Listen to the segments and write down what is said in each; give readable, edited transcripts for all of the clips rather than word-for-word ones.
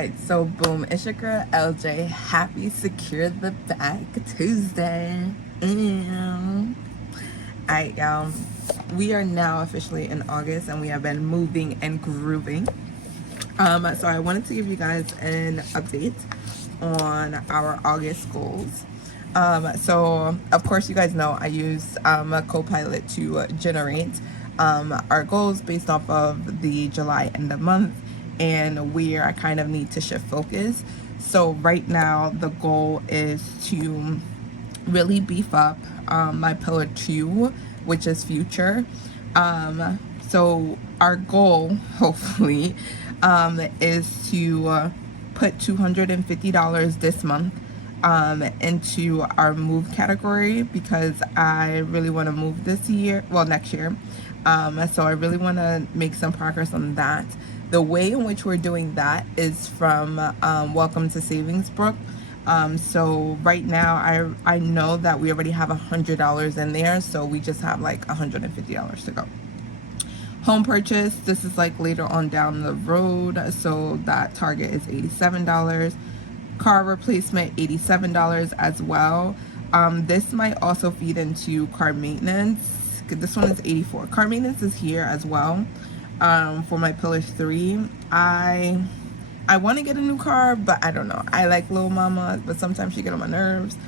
Alright, so boom, it's your girl LJ. Happy Secure the Bag Tuesday. Alright, y'all. We are now officially in August and we have been moving and grooving. So I wanted to give you guys an update on our August goals. So of course you guys know I use a Copilot to generate our goals based off of the July end of month and where I kind of need to shift focus. So right now the goal is to really beef up my pillar 2, which is future. So our goal hopefully is to put $250 this month into our move category, because I really want to move this year, well next year. So I really want to make some progress on that. The way in which we're doing that is from Welcome to Savings, Brook. So right now I know that we already have $100 in there, so we just have like $150 to go. Home purchase, this is like later on down the road, so that target is $87. Car replacement, $87 as well. This might also feed into car maintenance. This one is $84. Car maintenance is here as well. For my pillar 3, I want to get a new car, but I don't know. I like little mama, but sometimes she get on my nerves.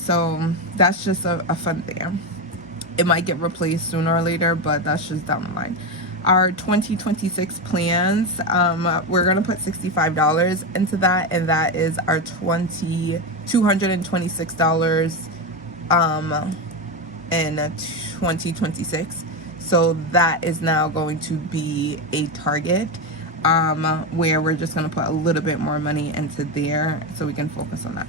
So that's just a fun thing. It might get replaced sooner or later, but that's just down the line. Our 2026 plans, we're gonna put $65 into that, and that is our $226 in 2026. So that is now going to be a target where we're just gonna put a little bit more money into there so we can focus on that.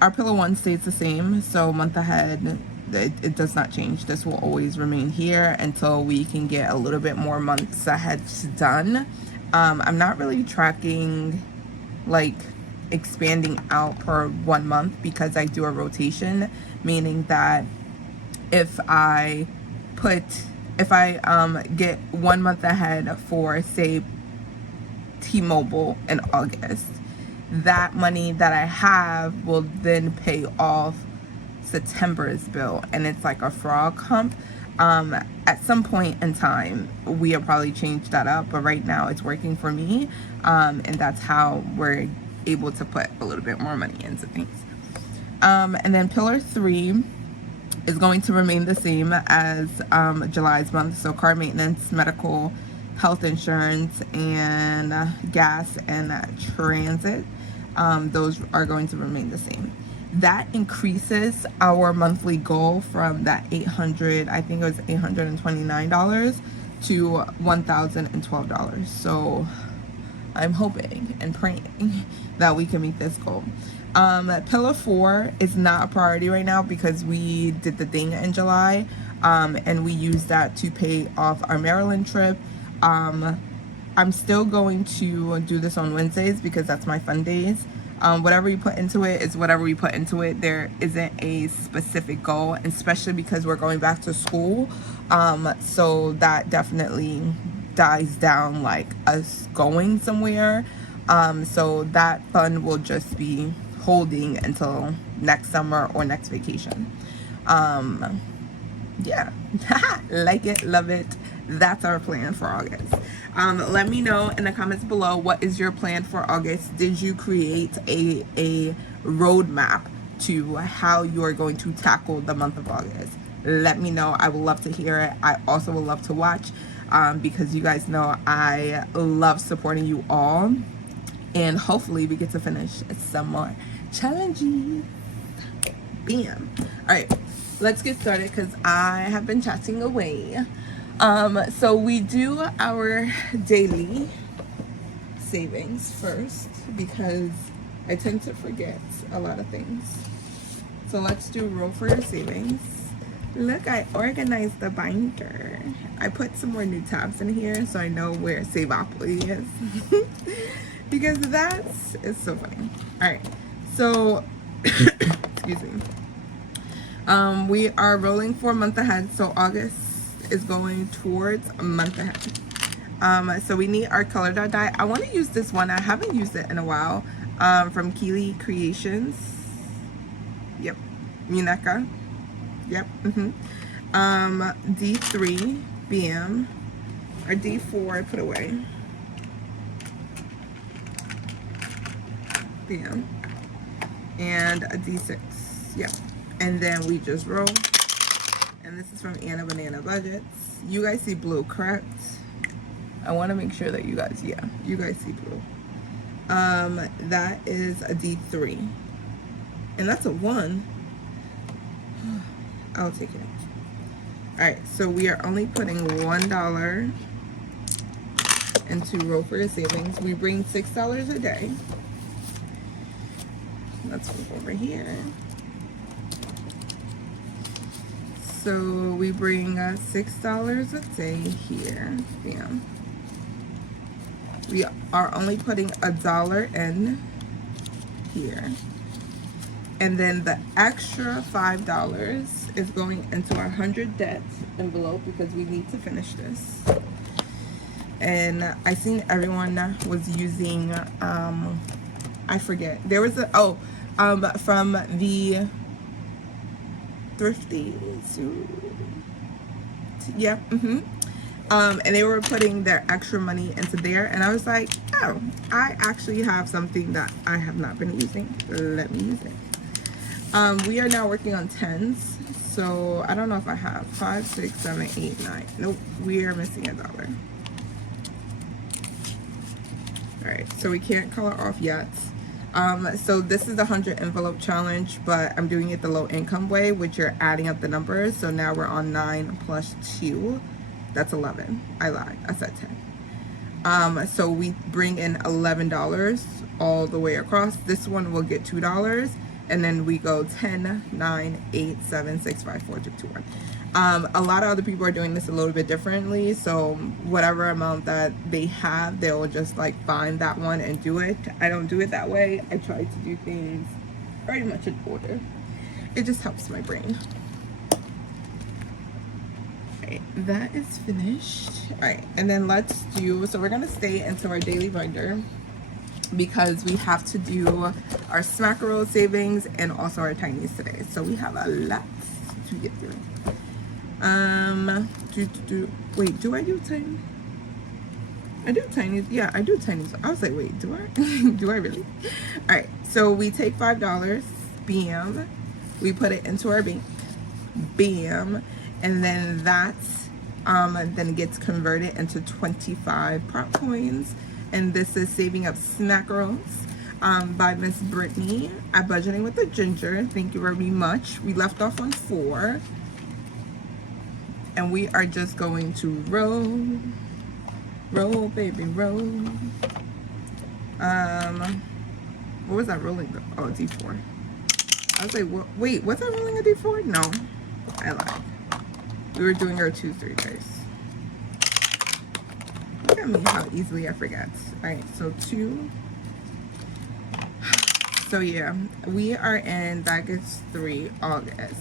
Our pillar 1 stays the same, so month ahead, it does not change. This will always remain here until we can get a little bit more months ahead done. I'm not really tracking like expanding out per 1 month, because I do a rotation, meaning that if I get 1 month ahead for, say, T-Mobile in August, that money that I have will then pay off September's bill, and it's like a frog hump. At some point in time we'll probably change that up, but right now it's working for me, and that's how we're able to put a little bit more money into things. And then pillar 3 is going to remain the same as July's month, so car maintenance, medical, health insurance, and gas and transit. Those are going to remain the same. That increases our monthly goal from that $800, I think it was $829 to $1,012. So I'm hoping and praying that we can meet this goal. Pillar 4 is not a priority right now because we did the thing in July, and we used that to pay off our Maryland trip. I'm still going to do this on Wednesdays because that's my fun days. Whatever you put into it is whatever we put into it. There isn't a specific goal, especially because we're going back to school. So that definitely dies down like us going somewhere. So that fund will just be holding until next summer or next vacation. Yeah, like it, love it. That's our plan for August. Let me know in the comments below, what is your plan for August? Did you create a roadmap to how you are going to tackle the month of August? Let me know. I would love to hear it. I also would love to watch, because you guys know I love supporting you all, and hopefully we get to finish some more challenges. Bam. All right, let's get started because I have been chatting away. So we do our daily savings first because I tend to forget a lot of things. So let's do roll for your savings. Look, I organized the binder. I put some more new tabs in here so I know where Saveopoly is. Because it's so funny. All right, so excuse me. We are rolling for a month ahead, so August is going towards a month ahead. So we need our color dot dye. I want to use this one. I haven't used it in a while. From Keely Creations. Yep. Muneka. Yep. D3 BM. Or D4 I put away. BM. And a D6. Yep. And then we just roll. And this is from Anna Banana Budgets. You guys see blue, correct? I want to make sure that you guys, yeah, you guys see blue. That is a D3. And that's a 1. I'll take it. Alright, so we are only putting $1 into Roll for Your Savings. We bring $6 a day. Let's move over here. So we bring $6 a day here. Bam. We are only putting $1 in here. And then the extra $5 is going into our 100 debts envelope because we need to finish this. And I seen everyone was using, I forget. There was a, from the Thrifties. Yeah, and they were putting their extra money into there, and I was like, oh, I actually have something that I have not been using. Let me use it. We are now working on 10s, so I don't know if I have 5, 6, 7, 8, 9. Nope, we are missing $1. All right, so we can't color off yet. So this is the 100 envelope challenge, but I'm doing it the low income way, which you're adding up the numbers. So now we're on 9 plus 2. That's 11. I lied. I said 10. So we bring in $11 all the way across. This one will get $2. And then we go 10, 9, 8, 7, 6, 5, 4, 3, 2, 1. A lot of other people are doing this a little bit differently. So whatever amount that they have, they'll just like find that one and do it. I don't do it that way. I try to do things very much in order. It just helps my brain. Alright, that is finished. Alright, and then let's do, so we're gonna stay into our daily binder because we have to do our Smackerel savings and also our tinies today. So we have a lot to get through. Wait, do I do tiny? I do tinies. Yeah, I do tinies. I was like, wait, do I? Do I really? All right, so we take $5, bam. We put it into our bank, bam. And then that's, then gets converted into 25 prop coins. And this is Saving Up Smackerels by Miss Brittany at Budgeting with the Ginger. Thank you very much. We left off on 4. And we are just going to roll. Roll, baby, roll. What was I rolling? Oh, D4. I was like, what? Wait, was I rolling a D4? No, I lied. We were doing our 2, 3 dice. Look at me, how easily I forget. All right, so 2. So yeah, we are in, that gets 3 August.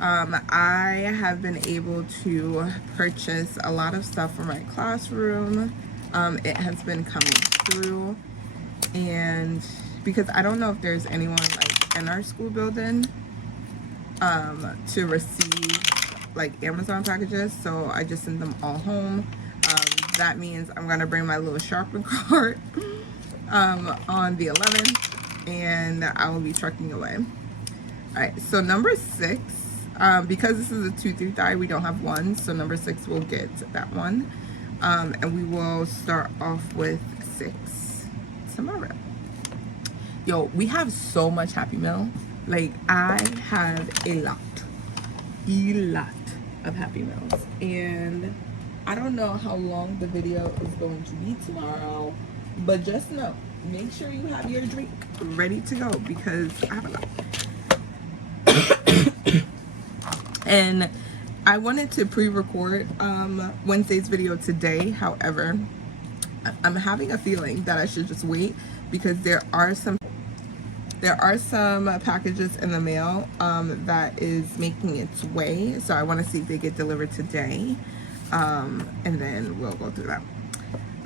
I have been able to purchase a lot of stuff for my classroom. It has been coming through, and because I don't know if there's anyone like in our school building to receive like Amazon packages, so I just send them all home. That means I'm gonna bring my little shopping cart on the 11th, and I will be trucking away. All right, so number 6. Because this is a 2 through die, we don't have 1, so number 6 will get that one. And we will start off with 6 tomorrow. Yo, we have so much Happy Meal. Like, I have a lot of Happy Meals. And I don't know how long the video is going to be tomorrow, but just know, make sure you have your drink ready to go because I have a lot. And I wanted to pre-record Wednesday's video today. However, I'm having a feeling that I should just wait because there are some packages in the mail that is making its way. So I want to see if they get delivered today. and then we'll go through that.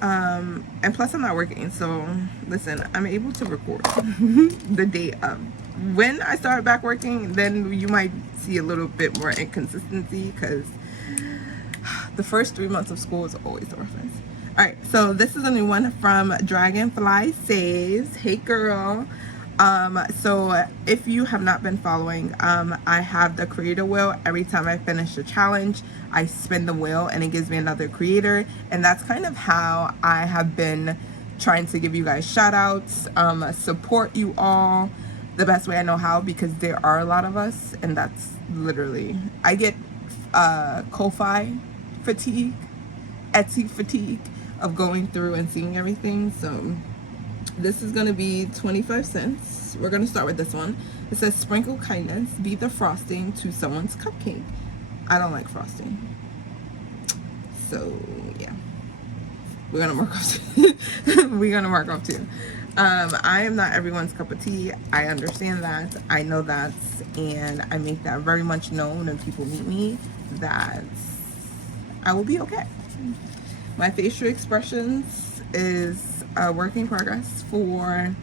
And plus I'm not working, so listen, I'm able to record the day of. When I start back working, then you might see a little bit more inconsistency, because the first 3 months of school is always the roughest. All right, so this is a new one from Dragonfly Saves. Hey girl. So if you have not been following, I have the creator wheel. Every time I finish a challenge, I spin the wheel and it gives me another creator, and that's kind of how I have been trying to give you guys shout outs, support you all the best way I know how, because there are a lot of us, and that's literally, I get Ko-Fi fatigue, Etsy fatigue of going through and seeing everything. So this is going to be 25 cents. We're going to start with this one. It says, sprinkle kindness, be the frosting to someone's cupcake. I don't like frosting. So, yeah. We're going to mark off two. We're going to mark off two. I am not everyone's cup of tea. I understand that. I know that. And I make that very much known when people meet me, that I will be okay. My facial expressions is a work in progress for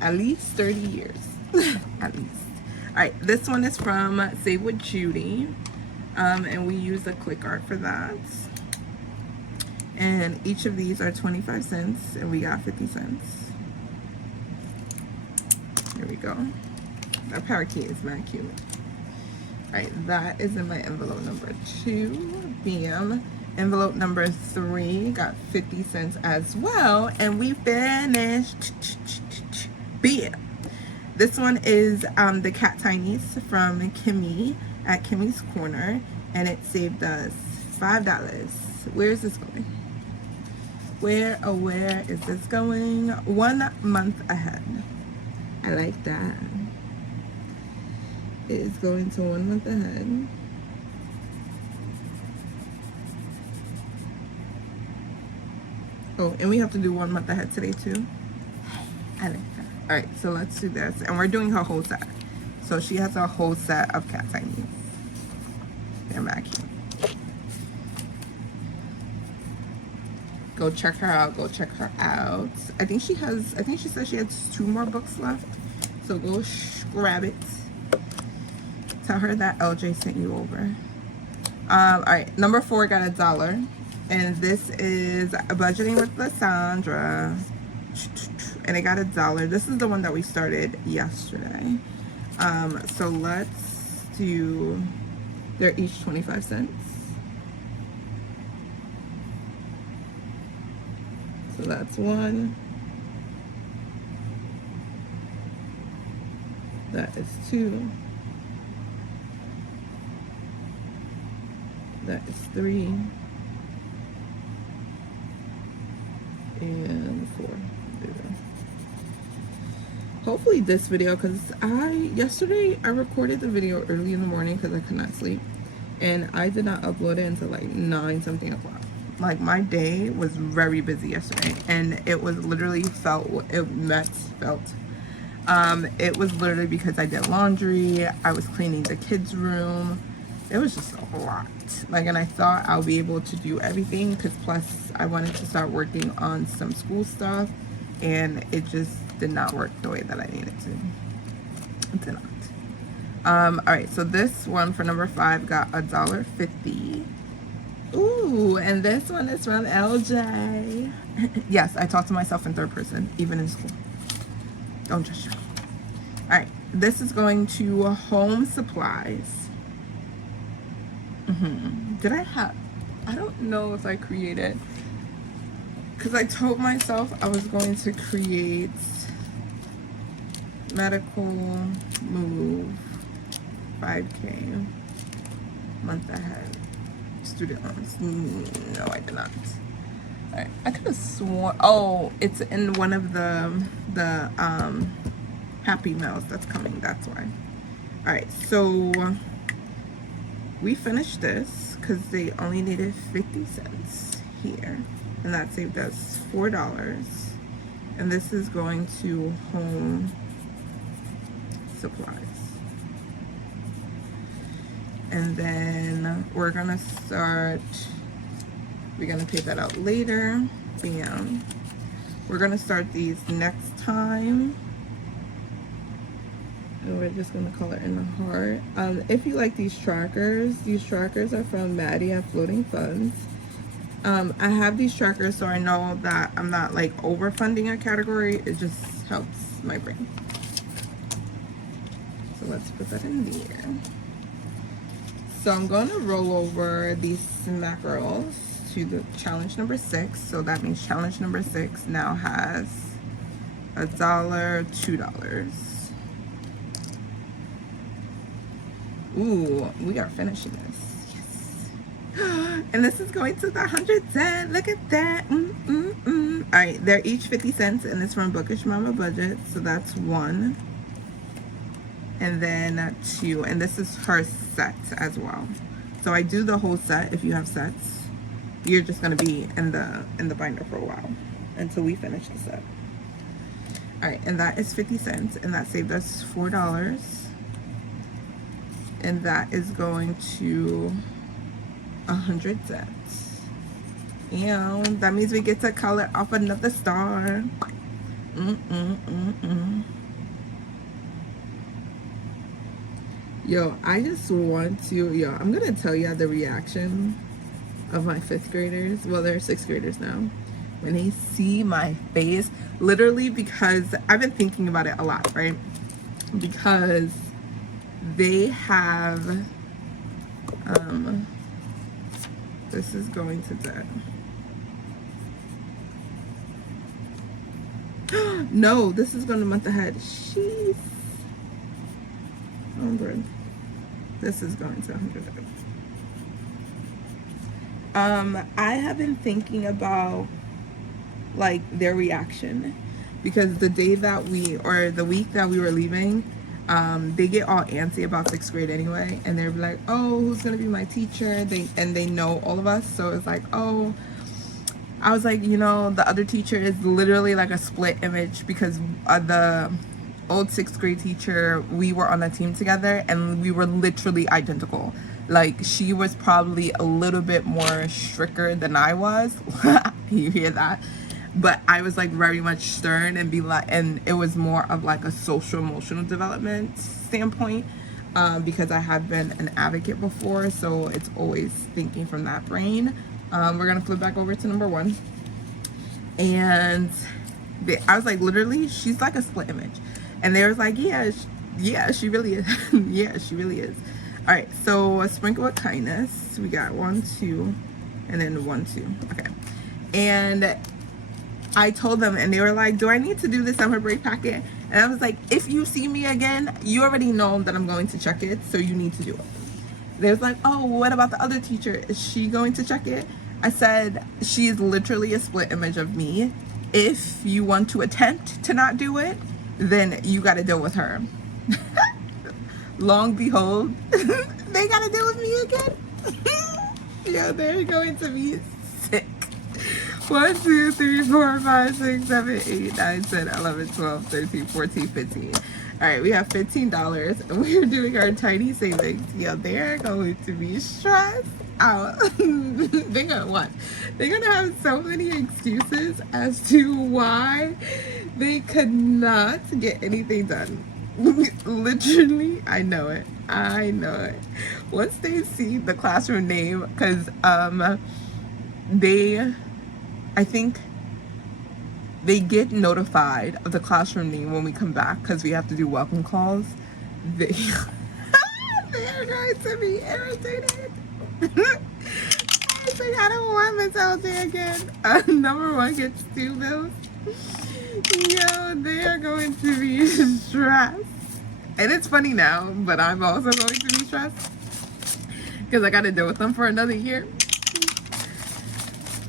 at least 30 years. At least. Alright, this one is from Save with Judy. And we use a click art for that. And each of these are 25 cents, and we got 50 cents. Here we go. That parakeet is mad cute. Alright, that is in my envelope number 2. Bam. Envelope number 3 got 50 cents as well, and we finished. Bam. This one is the Cat Tinies from Kimmy at Kimmy's Corner, and it saved us $5. Where is this going? Where is this going? 1 month ahead. I like that. It is going to 1 month ahead. Oh, and we have to do 1 month ahead today too. I like that. All right, so let's do this. And we're doing her whole set. So she has a whole set of Cat Tinies. They're mad cute. Go check her out. Go check her out. I think she said she has 2 more books left. So go grab it. Tell her that LJ sent you over. All right, number 4 got $1. And this is Budgeting with Lysandra. And it got $1. This is the one that we started yesterday. So let's do, they're each 25 cents. So that's 1. That is 2. That is 3. And 4. There we go. Hopefully this video, because yesterday I recorded the video early in the morning because I could not sleep, and I did not upload it until like 9 something o'clock. Like, my day was very busy yesterday, and it was literally it was literally because I did laundry, I was cleaning the kids' room. It was just a lot. Like, and I thought I'll be able to do everything, because plus I wanted to start working on some school stuff, and it just did not work the way that I needed to. It did not. All right, so this one for number 5 got $1.50. Ooh, and this one is from LJ. Yes, I talk to myself in 3rd person, even in school. Don't judge me. All right, this is going to Home Supplies. I don't know if I created, because I told myself I was going to create medical move 5K month ahead. Student loans. No, I did not. All right, I could have sworn. Oh, it's in one of the Happy Meals that's coming. That's why. All right, so we finished this because they only needed 50 cents here, and that saved us $4. And this is going to Home Supplies. And then we're gonna start We're gonna pay that out later. Bam. We're gonna start these next time. And we're just gonna color in the heart. If you like these trackers are from Maddie at Floating Funds. I have these trackers so I know that I'm not like overfunding a category. It just helps my brain. So let's put that in there. So I'm going to roll over these mackerels to the challenge number 6. So that means challenge number 6 now has $1, $2. Ooh, we are finishing this. Yes. And this is going to the 110. Look at that. All right, they're each 50 cents, and it's from Bookish Mama Budget. So that's 1. And then 2. And this is her set as well. So I do the whole set. If you have sets, you're just going to be in the binder for a while until we finish the set. All right, and that is 50 cents, and that saved us $4. And that is going to 100 cents. And that means we get to color off another star. Yo, I just want to, I'm gonna tell you the reaction of my 5th graders. Well, they're 6th graders now. When they see my face, literally, because I've been thinking about it a lot, right? Because they have, this is going to dead. No, this is going to month ahead. Sheesh. Oh, bro. This is going to 100. I have been thinking about like their reaction, because the day that the week that we were leaving, they get all antsy about 6th grade anyway, and they're like, oh, who's gonna be my teacher? They know all of us, so it's like, oh, I was like, the other teacher is literally like a split image, because the old 6th grade teacher, we were on a team together and we were literally identical. Like, she was probably a little bit more stricter than I was. You hear that? But I was like very much stern and it was more of like a social emotional development standpoint, because I have been an advocate before, so it's always thinking from that brain. We're gonna flip back over to number 1, and I was like, literally, she's like a split image, and they was like, yeah, she really is. Yeah, she really is. All right, so a sprinkle of kindness. We got 1, 2, and then 1, 2. Okay, and I told them, and they were like, do I need to do this summer break packet? And I was like, if you see me again, you already know that I'm going to check it, so you need to do it. They was like, oh, what about the other teacher? Is she going to check it? I said, she is literally a split image of me. If you want to attempt to not do it, then you got to deal with her. Long behold, they got to deal with me again. Yo, they're going to be sick. 1, 2, 3, 4, 5, 6, 7, 8, 9, 10, 11, 12, 13, 14, 15. All right, we have $15 and we're doing our tiny savings. Yo, they're going to be stressed out. They're gonna have so many excuses as to why they could not get anything done. Literally, I know it. Once they see the classroom name, because I think they get notified of the classroom name when we come back, because we have to do welcome calls. They're going to be irritated. It's like, I don't want Miss LJ again. Number 1 gets 2 bills. Yo, they are going to be stressed. And it's funny now, but I'm also going to be stressed, because I got to deal with them for another year.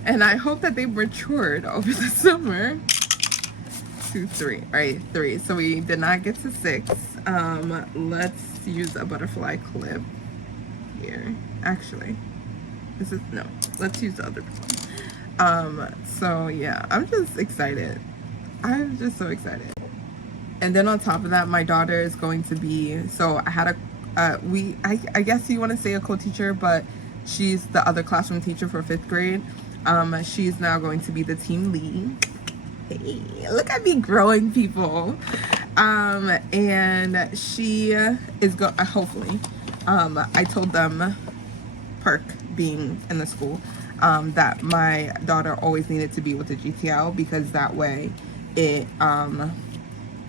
And I hope that they matured over the summer. 2, 3, right? 3. So we did not get to 6. Let's use a butterfly clip here. Actually, let's use the other one. So yeah, I'm just excited. I'm just so excited. And then on top of that, my daughter is going to be, so I had I guess you want to say a co-teacher, but she's the other classroom teacher for 5th grade. She's now going to be the team lead. Hey, look at me growing, people. And she is hopefully, I told them, perk being in the school, that my daughter always needed to be with the GTL, because that way it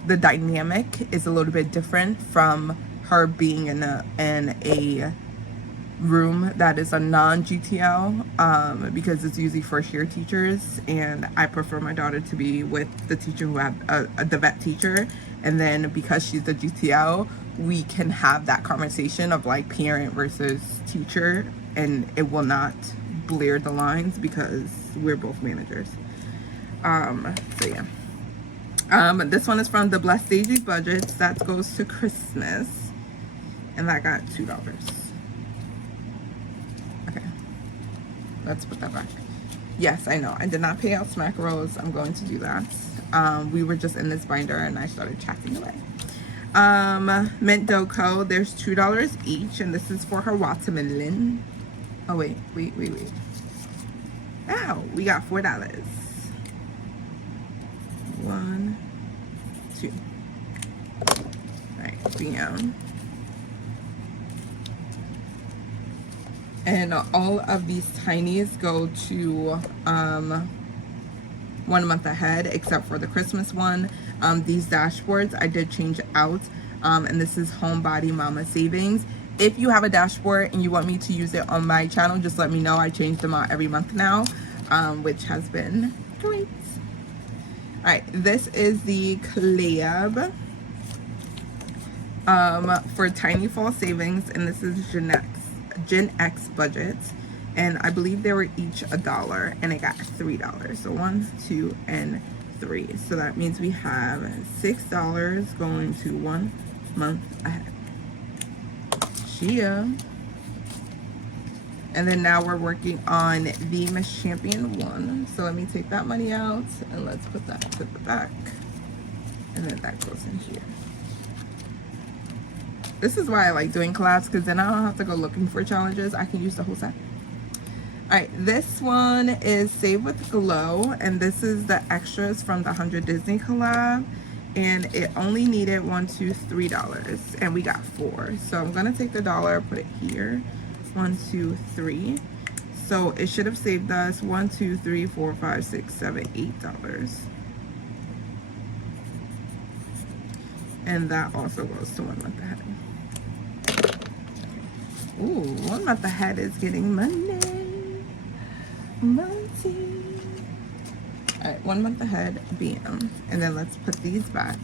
the dynamic is a little bit different from her being in a room that is a non-GTL, because it's usually first year teachers, and I prefer my daughter to be with the teacher who have the vet teacher, and then because she's the GTL, we can have that conversation of like parent versus teacher, and it will not blur the lines because we're both managers. So yeah. This one is from the Blessed Daisy Budgets. That goes to Christmas, and that got $2. Okay, let's put that back. Yes, I know I did not pay out Smack Rose. I'm going to do that. We were just in this binder and I started chatting away. Mint Doco, there's $2 each, and this is for her watermelon. Oh wait. Ow, we got $4. 1, 2. All right, bam. And all of these tinies go to 1 month ahead, except for the Christmas one. These dashboards I did change out, and this is Home Body Mama Savings. If you have a dashboard and you want me to use it on my channel, just let me know. I change them out every month now, which has been great. All right, this is the Collab for Tiny Fall Savings, and this is Gen X budgets, and I believe they were each $1, and it got $3. So 1, 2, and 3. So that means we have $6 going to 1 month ahead. Chia. And then now we're working on the Miss Champion one. So let me take that money out and let's put that to the back. And then that goes in here. This is why I like doing collabs, because then I don't have to go looking for challenges. I can use the whole set. All right, this one is Save with Glow, and this is the extras from the 100 Disney collab, and it only needed $1, $2, $3, and we got 4. So I'm gonna take the dollar, put it here. 1, 2, 3. So it should have saved us $1, 2, 3, 4, 5, 6, 7, $8. And that also goes to 1 month ahead. Ooh, 1 month ahead is getting money. Money. All right, 1 month ahead, bam. And then let's put these back.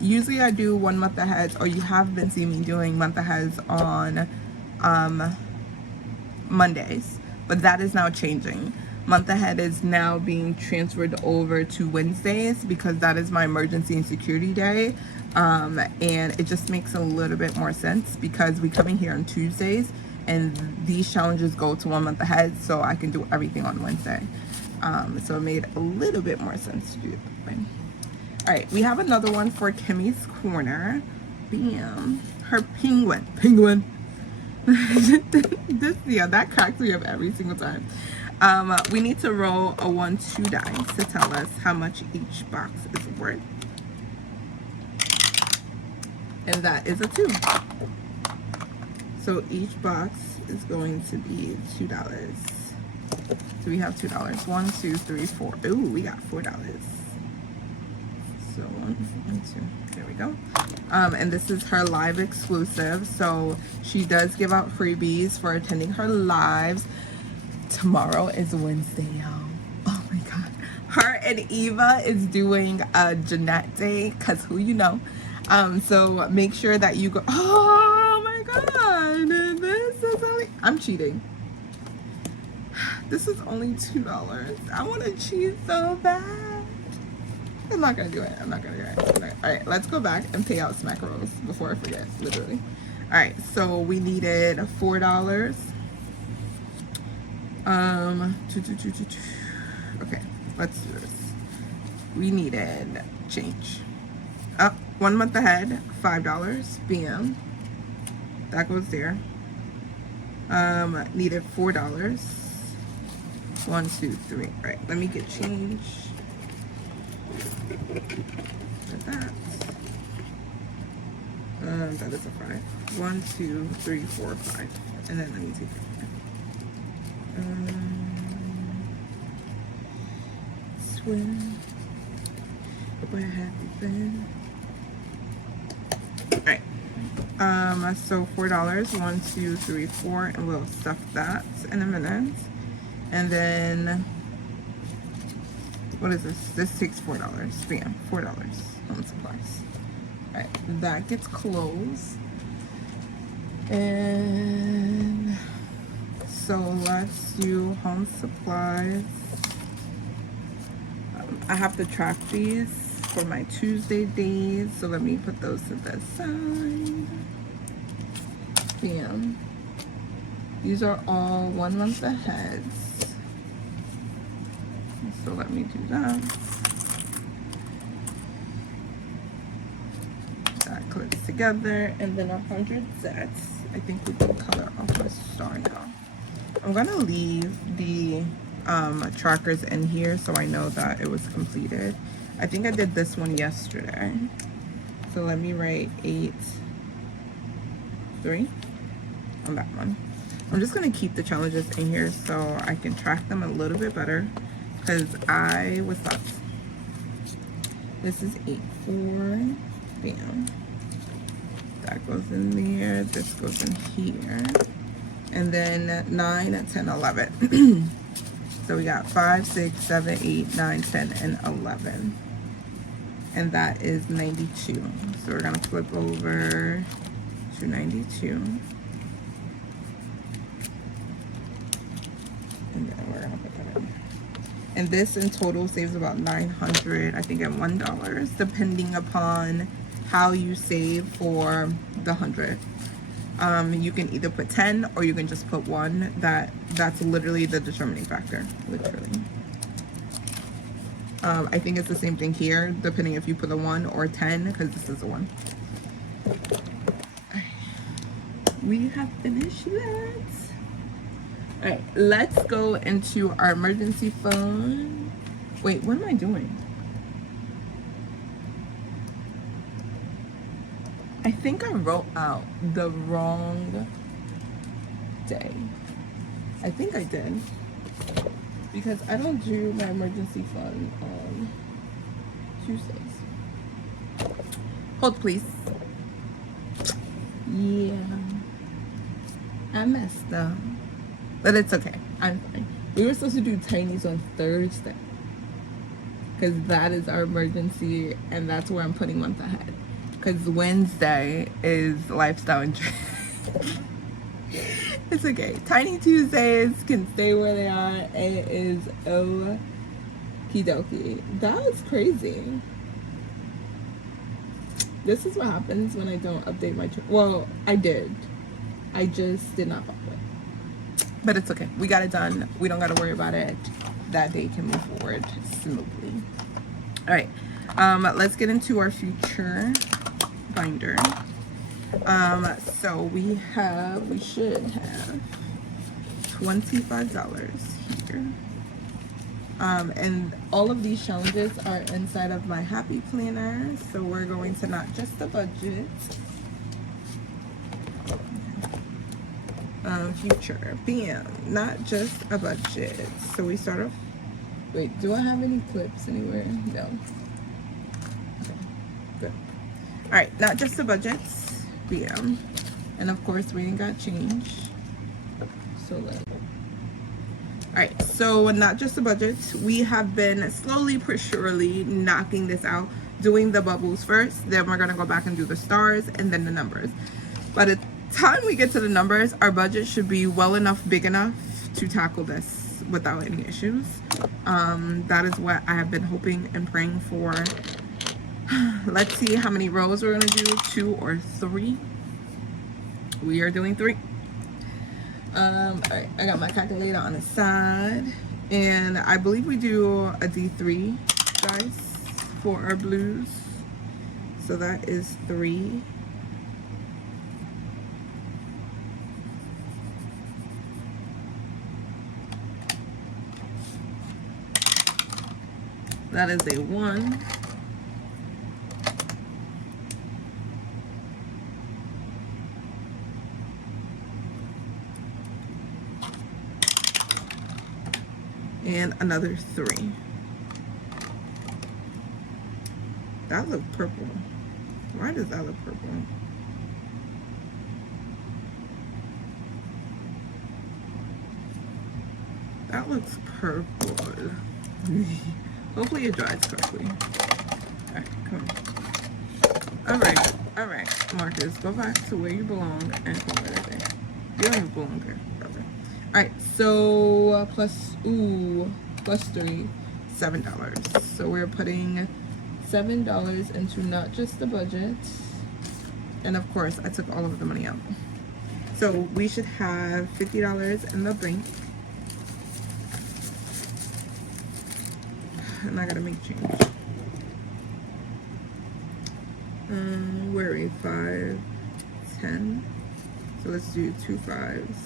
Usually I do 1 month ahead, or you have been seeing me doing month aheads on Mondays, but that is now changing. Month ahead is now being transferred over to Wednesdays, because that is my emergency and security day, and it just makes a little bit more sense, because we come in here on Tuesdays and these challenges go to 1 month ahead, so I can do everything on Wednesday. So it made a little bit more sense to do it that way. All right, we have another one for Kimmy's Corner. Bam, her penguin. This, yeah, that cracks me up every single time. We need to roll a 1, 2 dice to tell us how much each box is worth. And that is a 2. So each box is going to be $2. So we have $2. 1, 2, 3, 4. Ooh, we got $4. So 1, 2. There we go. And this is her live exclusive. So she does give out freebies for attending her lives. Tomorrow is Wednesday, y'all. Oh my God. Her and Eva is doing a Jeanette day, because who you know. So make sure that you go. Oh my God. This is only, I'm cheating. This is only $2. I want to cheat so bad. I'm not gonna do it. I'm not gonna do it. All right, let's go back and pay out Smack Rose before I forget, literally. All right, so we needed $4. Okay, let's do this. We needed change. Up 1 month ahead, $5. Bam. That goes there. Needed $4. 1, 2, 3. Right, let me get change for that. That is a 5. 1, 2, 3, 4, 5. And then let me take it. Swim. Where have you been? Alright. So $4. 1, 2, 3, 4, and we'll stuff that in a minute. And then what is this? This takes $4. Bam, $4 home supplies. Alright, that gets closed. And so let's do home supplies. I have to track these for my Tuesday days, so let me put those to the side. Bam. These are all 1 month ahead. So let me do that. That clips together, and then 100 sets. I think we can color off the star now. I'm gonna leave the trackers in here so I know that it was completed. I think I did this one yesterday. So let me write 8, 3 on that one. I'm just gonna keep the challenges in here so I can track them a little bit better because I was lost. This is 8, 4, bam. That goes in there, this goes in here. And then 9, 10, 11. So we got 5, 6, 7, 8, 9, 10, and 11. And that is 92. So we're gonna flip over to 92. And then we're gonna put that in. And this in total saves about 900, I think, at $1, depending upon how you save for the 100. You can either put 10 or you can just put 1. That's literally the determining factor, literally. I think it's the same thing here, depending if you put a 1 or 10, because this is a 1. We have finished that. All right, let's go into our emergency fund. Wait, what am I doing? I think I wrote out the wrong day. I think I did. Because I don't do my emergency fund on Tuesdays. Hold please. Yeah. I messed up. But it's okay. I'm fine. We were supposed to do tinies on Thursday. Because that is our emergency and that's where I'm putting month ahead. Because Wednesday is lifestyle and trend. It's okay. Tiny Tuesdays can stay where they are. It is okie dokie. That was crazy. This is what happens when I don't update my well, I did. I just did not follow it. But it's okay. We got it done. We don't got to worry about it. That day can move forward smoothly. All right. Let's get into our future binder. So we should have $25 here. And all of these challenges are inside of my happy planner. So we're going to not just the budget. Future, bam, not just a budget. So we start off, wait, do I have any clips anywhere? No. Okay, good. All right, not just a budget, bam. And of course we ain't got change. So all right, so not just a budget. We have been slowly but surely knocking this out, doing the bubbles first, then we're gonna go back and do the stars and then the numbers. But it's time we get to the numbers, our budget should be well enough, big enough to tackle this without any issues. That is what I have been hoping and praying for. Let's see how many rows we're gonna do, 2 or 3. We are doing 3. All right, I got my calculator on the side, and I believe we do a D3, guys, for our blues. So that is 3. That is a 1. And another 3. That looked purple. Why does that look purple? That looks purple. Hopefully it dries correctly. Alright, come on. Alright, Marcus, go back to where you belong and call it a day. You don't even belong here, brother. Alright, so plus 3, $7. So we're putting $7 into not just the budget, and of course I took all of the money out. So we should have $50 in the bank. And I gotta make change. Where are we? 5, 10. So let's do 2 5s.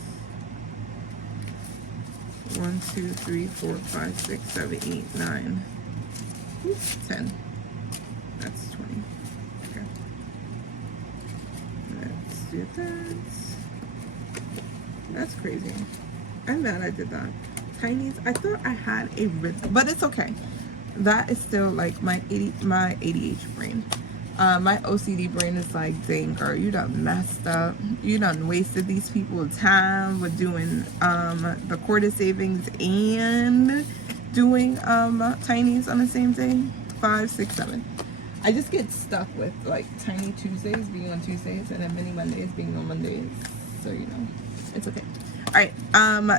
1, 2, 3, 4, 5, 6, 7, 8, 9, 10. That's 20. Okay. Let's do that. That's crazy. I'm mad I did that. Tinies. I thought I had a rhythm, but it's okay. That is still like my ADHD brain. My OCD brain is like, dang girl, you done messed up. You done wasted these people's time with doing the quarter savings and doing tinies on the same day. 5, 6, 7. I just get stuck with like tiny Tuesdays being on Tuesdays and then mini Mondays being on Mondays. So you know, it's okay. Alright,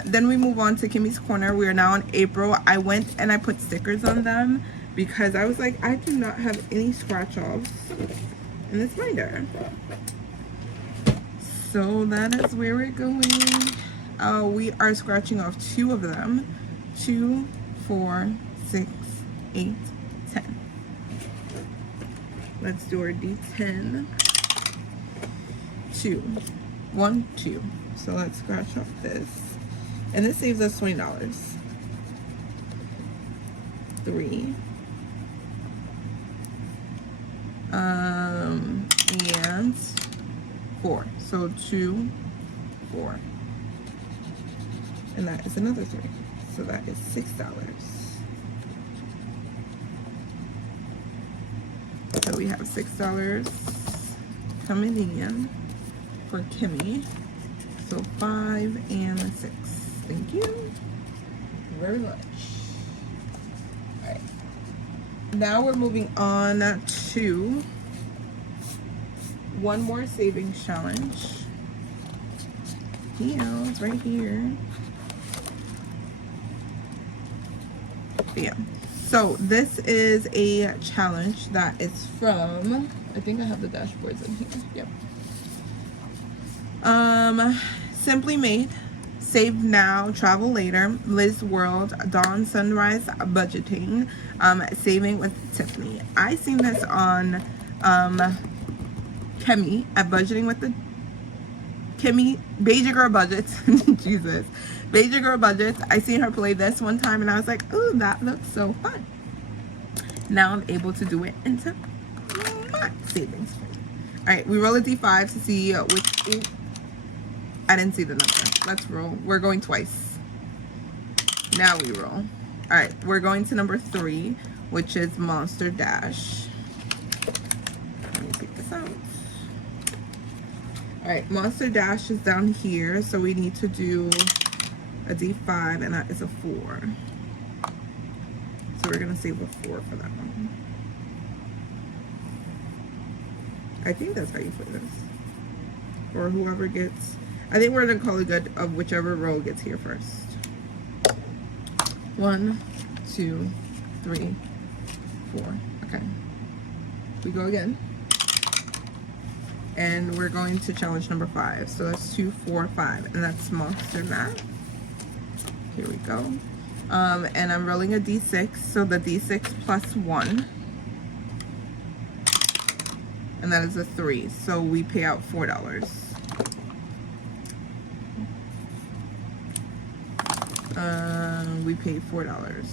then we move on to Kimmy's Corner. We are now in April. I went and I put stickers on them because I was like, I do not have any scratch offs in this binder. So that is where we're going. We are scratching off 2 of them. 2, 4, 6, 8, 10. Let's do our D10. 2. 1, 2. So let's scratch off this. And this saves us $20. 3. And 4. So 2, 4. And that is another 3. So that is $6. So we have $6 coming in for Kimmy. So 5 and 6. Thank you very much. Alright. Now we're moving on to one more savings challenge. Yeah, it's right here. Yeah. So this is a challenge that is from, I think I have the dashboards in here. Yep. Simply Made, Save Now, Travel Later, Liz World, Dawn Sunrise Budgeting, Saving with Tiffany. I seen this on Kemi at Budgeting with the Kimmy, Beige Girl Budgets. Jesus. Beige Girl Budgets. I seen her play this one time and I was like, ooh, that looks so fun. Now I'm able to do it into my savings. Alright, we roll a D5 to see which. I didn't see the number. Let's roll. We're going twice. Now we roll. Alright, we're going to number 3, which is Monster Dash. Let me take this out. Alright, Monster Dash is down here, so we need to do a D5, and that is a 4. So we're going to save a 4 for that one. I think that's how you play this. Or whoever gets... I think we're going to call it good of whichever row gets here first. 1, 2, 3, 4. Okay. We go again. And we're going to challenge number 5. So that's 2, 4, 5. And that's Monster Math. Here we go. And I'm rolling a D6. So the D6 plus 1. And that is a 3. So we pay out $4. We paid $4.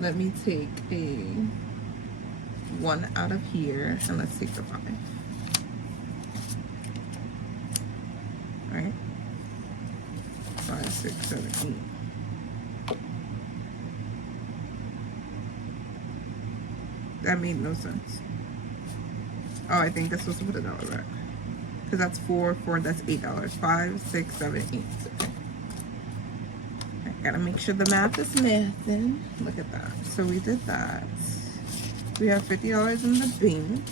let me take a 1 out of here, and let's take the 5. All right, 5, 6, 7, 8. That made no sense. Oh, I think that's supposed to put $1 back, because that's 4, that's $8. 5, 6, 7, 8. Okay. I gotta make sure the math is mathing. Look at that. So we did that. We have $50 in the bank.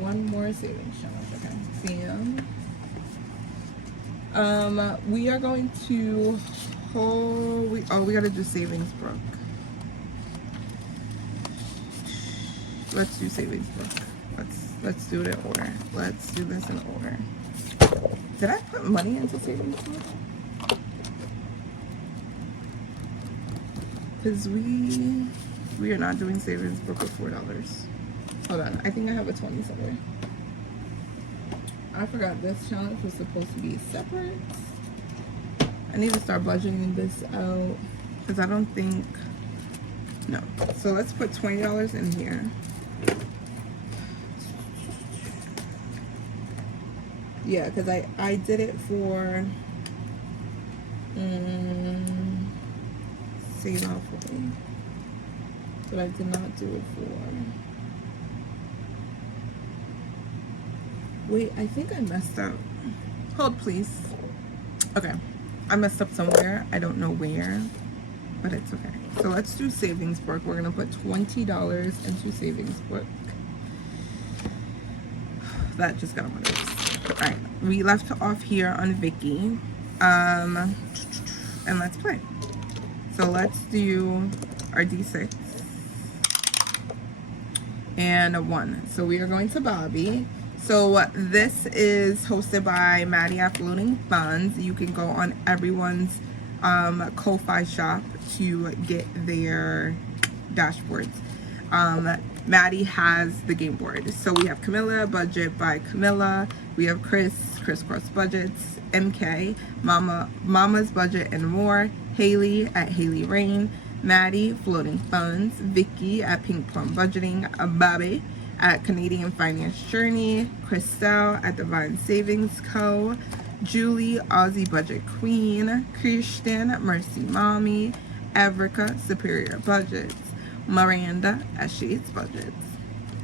One more savings challenge. Okay. Bam. We are going to we gotta do savings, Brook. Let's do savings, Brook. Let's do it in order. Let's do this in order. Did I put money into savings, Brook? Because we are not doing savings, Brook, with $4. Hold on, I think I have a 20 somewhere. I forgot this challenge was supposed to be separate. I need to start budgeting this out, because I don't think, no. So let's put $20 in here. Yeah, because I did it for Save Alphabet, but I did not do it for, wait, I think I messed up. Hold please. Okay, I messed up somewhere. I don't know where, but it's okay. So let's do savings, Brook. We're gonna put $20 into savings, Brook. That just got on my nerves. All right, we left off here on Vicky, and let's play. So let's do our D6 and a 1. So we are going to Bobby. So this is hosted by Maddie at Floating Funds. You can go on everyone's Ko-Fi shop to get their dashboards. Maddie has the game board. So we have Camilla, Budget by Camilla. We have Chris Cross Budgets, MK, Mama's Budget and More, Haley at Haley Rain, Maddie, Floating Funds, Vicky at Pink Plum Budgeting, Bobby at Canadian Finance Journey, Christelle at Divine Savings Co., Julie, Aussie Budget Queen, Christian, Mercy Mommy, Erica, Superior Budgets, Miranda at Shades Budgets,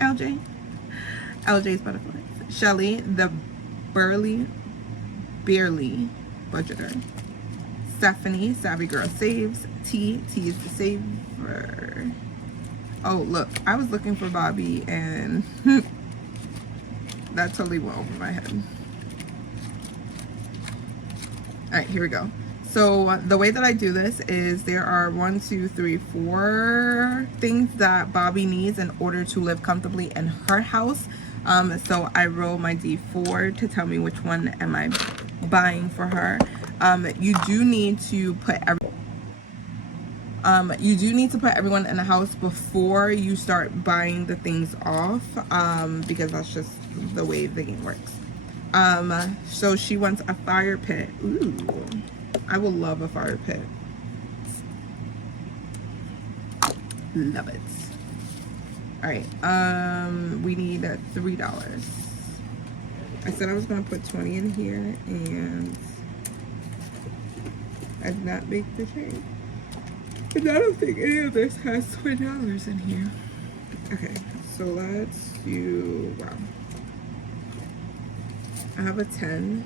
LJ's Butterflies, Shelly, the Barely Budgeter, Stephanie, Savvy Girl Saves, T is the Saver. Oh, look, I was looking for Bobby and that totally went over my head. All right, here we go. So the way that I do this is there are 1, 2, 3, 4 things that Bobby needs in order to live comfortably in her house. So I roll my D4 to tell me which one am I buying for her. You do need to put everyone in the house before you start buying the things off, because that's just the way the game works. So she wants a fire pit. Ooh, I will love a fire pit. Love it. All right, we need $3. I said I was gonna put 20 in here, and I did not make the change. And I don't think any of this has $20 in here. Okay, so let's do, wow. I have a 10.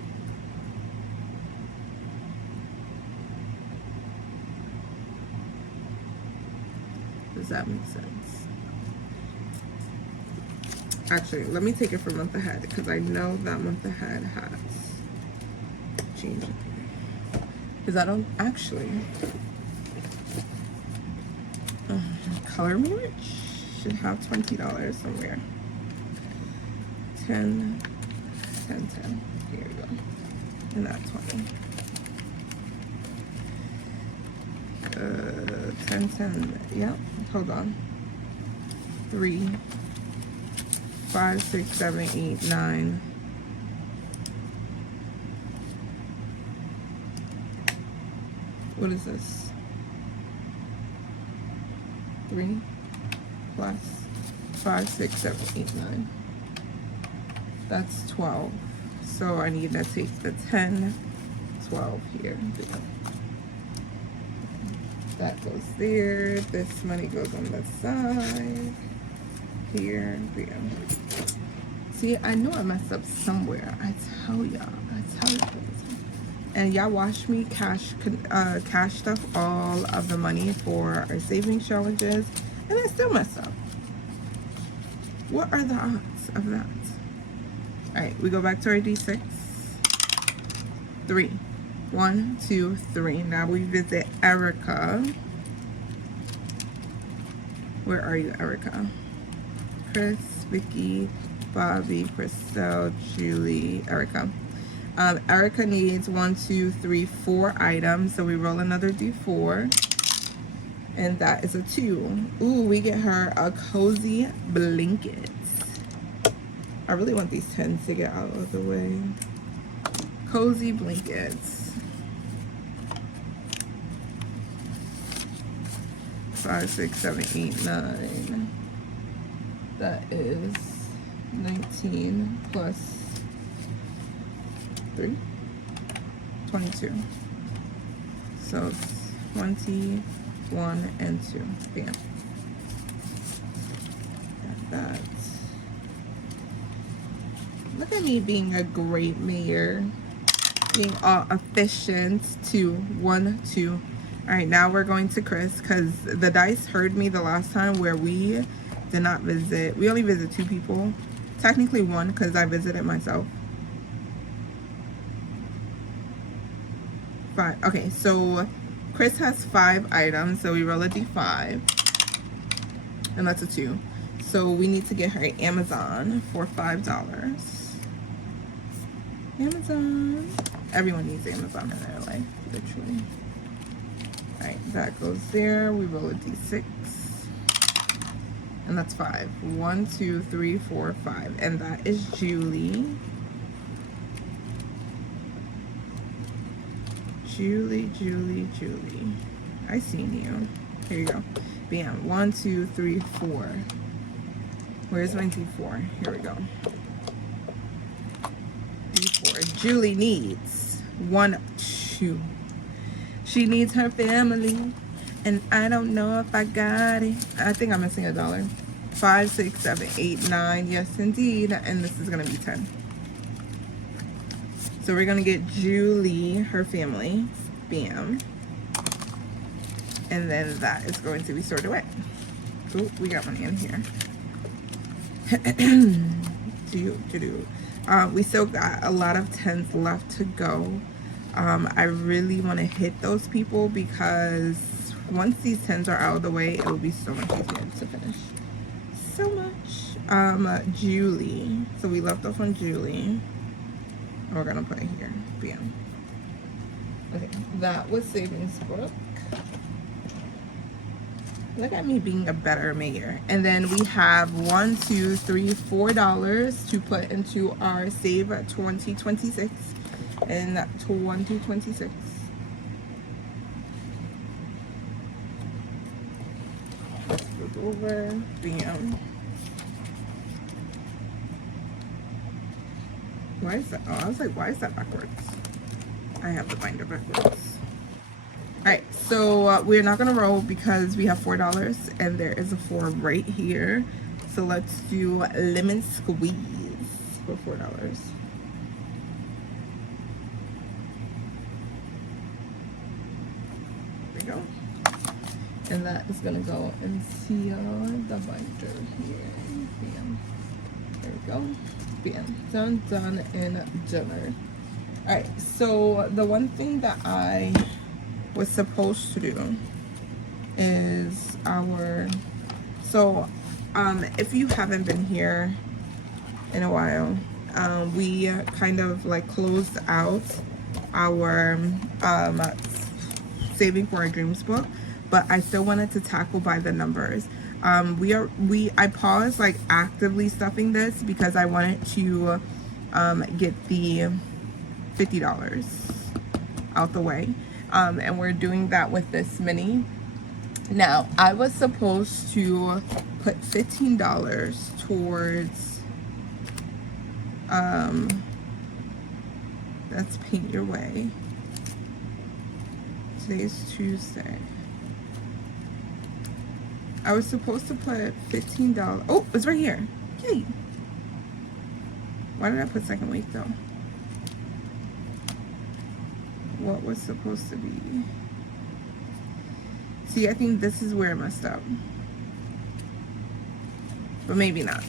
Does that make sense? Actually, let me take it for month ahead, because I know that month ahead has changed. Because I don't actually. Color merch should have $20 somewhere. 10, 10, 10. Here we go. And that's 20. 10, 10. Yep. Hold on. 3, 5, 6, 7, 8, 9. What is this? 3 plus 5, 6, 7, 8, 9. That's 12. So I need to take the 10, 12 here. That goes there. This money goes on the side. Here. Bam. See, I know I messed up somewhere. I tell y'all. And y'all watched me cash stuff all of the money for our savings challenges, and I still messed up. What are the odds of that? All right, we go back to our D6. 3. 1, 2, 3. Now we visit Erica. Where are you, Erica? Chris, Vicky, Bobby, Christelle, Julie, Erica. Erica needs 1, 2, 3, 4 items. So we roll another D4. And that is a 2. Ooh, we get her a cozy blanket. I really want these 10s to get out of the way. Cozy blankets. 5, 6, 7, 8, 9. That is 19 plus 3. 22. So 21 and 2. Bam. Got that. Look at me being a great mayor. Being all efficient. 2, 1, 2. All right, now we're going to Chris because the dice heard me the last time where we did not visit. We only visit 2 people. Technically 1 because I visited myself. 5. Okay, so Chris has 5 items, so we roll a D5, and that's a 2. So we need to get her Amazon for $5. Amazon. Everyone needs Amazon in their life, literally. All right, that goes there. We roll a D6, and that's 5. 1, 2, 3, 4, 5, and that is Julie. Julie. I seen you. Here you go. Bam. 1, 2, 3, 4. Where's my D4? Here we go. D4. Julie needs 1, 2. She needs her family, and I don't know if I got it. I think I'm missing $1. 5, 6, 7, 8, 9. Yes, indeed. And this is gonna be 10. So we're gonna get Julie her family. Bam. And then that is going to be stored away. Oh, we got money in here. We still got a lot of 10s left to go. I really want to hit those people because once these 10s are out of the way, it will be so much easier to finish. So much. Julie. So we left off on Julie. We're gonna put it here. Bam. Okay, that was savings Brook. Look at me being a better mayor. And then we have $1, 2, 3, $4 to put into our Save 2026 and 2026. Let's flip over. Bam. Why is that? Oh, I was like, why is that backwards? I have the binder backwards. Alright, so we're not going to roll because we have $4 and there is a 4 right here. So let's do lemon squeeze for $4. There we go. And that is going to go and seal the binder here. Bam. There we go. Bam. Done, done, and done. Alright, so the one thing that I was supposed to do is if you haven't been here in a while, we kind of like closed out our saving for our dreams book, but I still wanted to tackle by the numbers. I paused like actively stuffing this because I wanted to get the $50 out the way. And we're doing that with this mini. Now, I was supposed to put $15 towards, that's Paint Your Way. Today's Tuesday. I was supposed to put $15. Oh, it's right here. Yay. Why did I put second week though? What was supposed to be? See, I think this is where I messed up. But maybe not.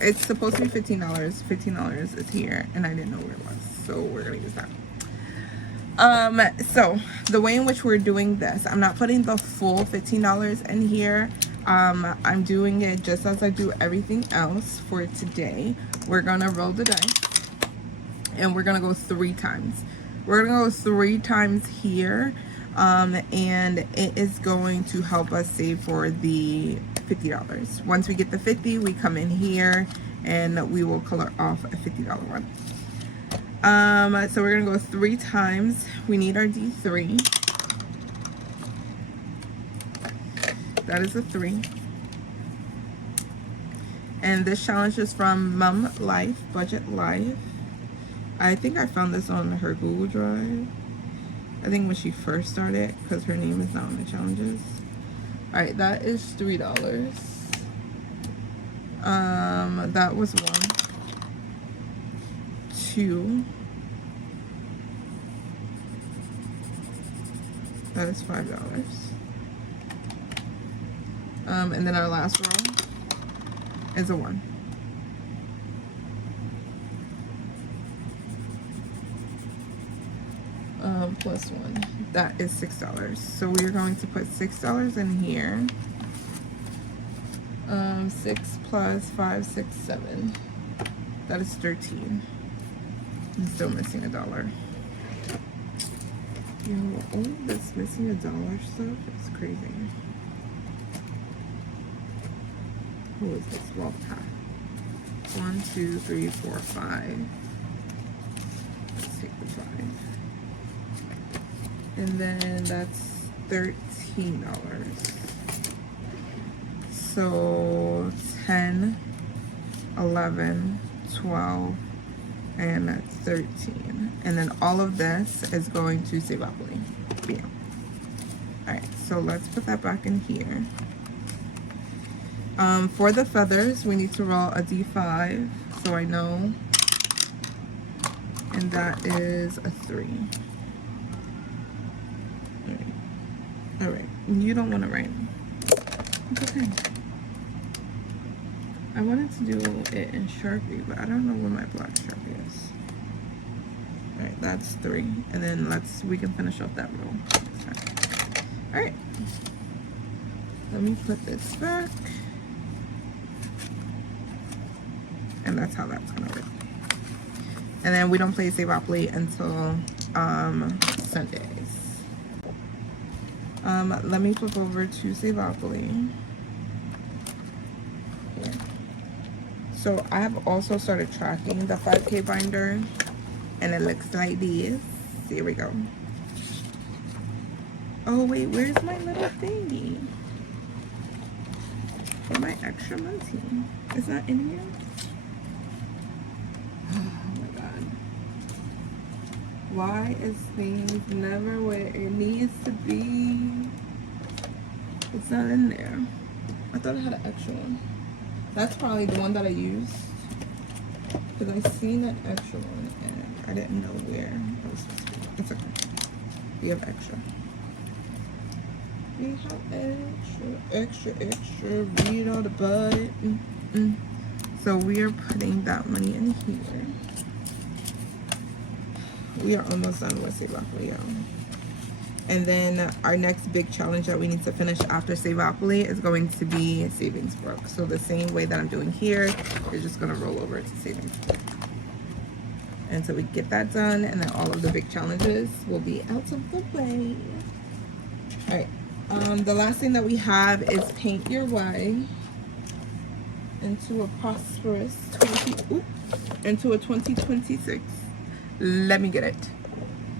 It's supposed to be $15. $15 is here, and I didn't know where it was. So we're gonna use that. So the way in which we're doing this, I'm not putting the full $15 in here. I'm doing it just as I do everything else for today. We're gonna roll the dice, and we're gonna go 3 times. We're gonna go 3 times here, and it is going to help us save for the $50. Once we get the 50, we come in here and we will color off a $50 one. So we're gonna go 3 times. We need our D3. That is a 3. And this challenge is from Mum Life, Budget Life. I think I found this on her Google Drive. I think when she first started, because her name is not on the challenges. Alright, that is $3. That was 1. 2. That is $5. And then our last roll is a 1. Plus 1. That is $6. So we are going to put $6 in here. 6 plus 5, 6, 7. That is 13. I'm still missing $1. Yo, all of this missing $1 stuff is crazy. Who is this? Well, 1, 2, 3, 4, 5. Let's take the 5. And then that's $13. So 10, 11, 12, and 13. And then all of this is going to save up. Bam. Alright, so let's put that back in here. For the feathers, we need to roll a D5, so I know. And that is a 3. Alright, you don't want to write. It's okay. I wanted to do it in Sharpie, but I don't know where my black Sharpie is. Alright, that's 3. And then we can finish off that row. Alright. Let me put this back. And that's how that's gonna work. And then we don't play Save-Opoly until Sundays. Let me flip over to Save-Opoly. Here. So I have also started tracking the 5K binder, and it looks like this. Here we go. Oh wait, where's my little thingy? For my extra money. It's not in here? Why is things never where it needs to be? It's not in there. I thought I had an extra one. That's probably the one that I used. Because I seen that extra one and I didn't know where it was supposed to be. It's okay. We have extra. We have extra. Read all the button. So we are putting that money in here. We are almost done with Save-Opoly, y'all. And then our next big challenge that we need to finish after Save-Opoly is going to be Savings Brook. So the same way that I'm doing here, you're just gonna roll over to Savings Brook. And so we get that done, and then all of the big challenges will be out of the way. All right, the last thing that we have is Paint Your Way into a Prosperous into a 2026. Let me get it.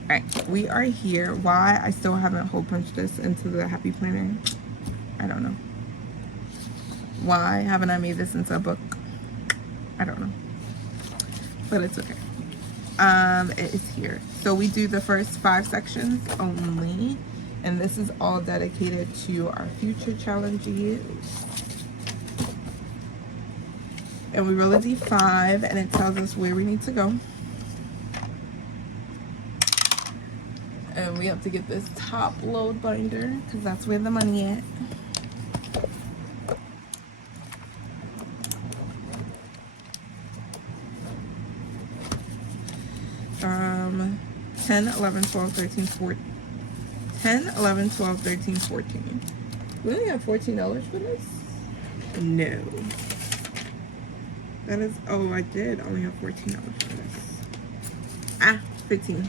All right, we are here. Why I still haven't hole punched this into the Happy Planner, I don't know. Why haven't I made this into a book? I don't know. But it's okay. It is here. So we do the first 5 sections only. And this is all dedicated to our future challenges. And we roll a D5 and it tells us where we need to go. And we have to get this top load binder because that's where the money at. Um, 10, 11, 12, 13, 14. 10, 11, 12, 13, 14. We only have $14 for this? No. That is, oh, I did only have $14 for this. 15.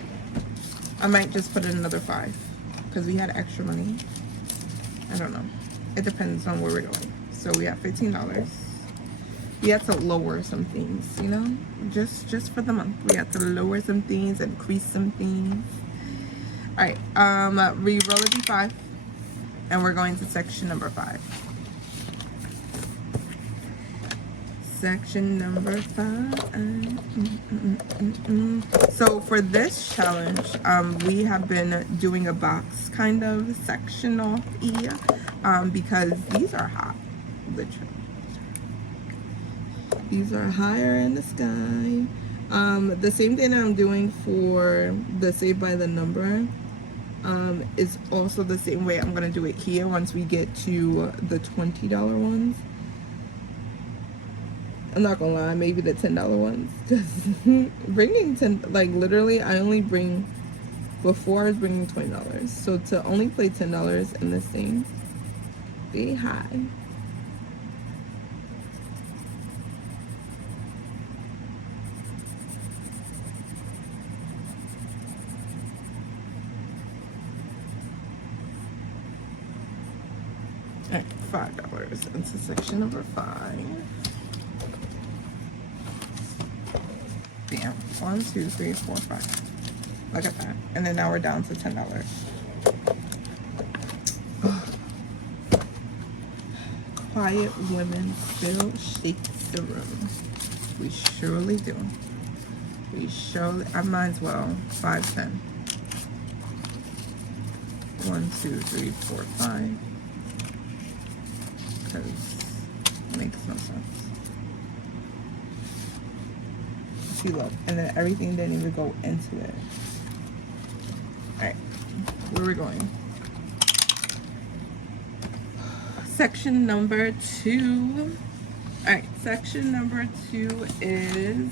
I might just put in another 5 because we had extra money. I don't know. It depends on where we're going. So we have $15. We had to lower some things, you know, just for the month. We had to lower some things, increase some things. All right, we roll a D5 and we're going to section number 5. Section number 5. So for this challenge, we have been doing a box kind of section off here because these are hot, literally. These are higher in the sky. The same thing that I'm doing for the Save by the Number is also the same way I'm gonna do it here once we get to the $20 ones. I'm not gonna lie, maybe the $10 ones, because bringing 10, like literally I only bring, before I was bringing $20, so to only play $10 in this thing, be high. Alright, $5 into section number 5. Damn. 1, 2, 3, 4, 5. Look at that. And then now we're down to $10. Quiet women still shake the room. We surely do. We surely, I might as well. 5, 10. 1, 2, 3, 4, 5. Because it makes no sense. See, look, and then everything didn't even go into it. Alright, where are we going? Section number 2. Alright, section number 2 is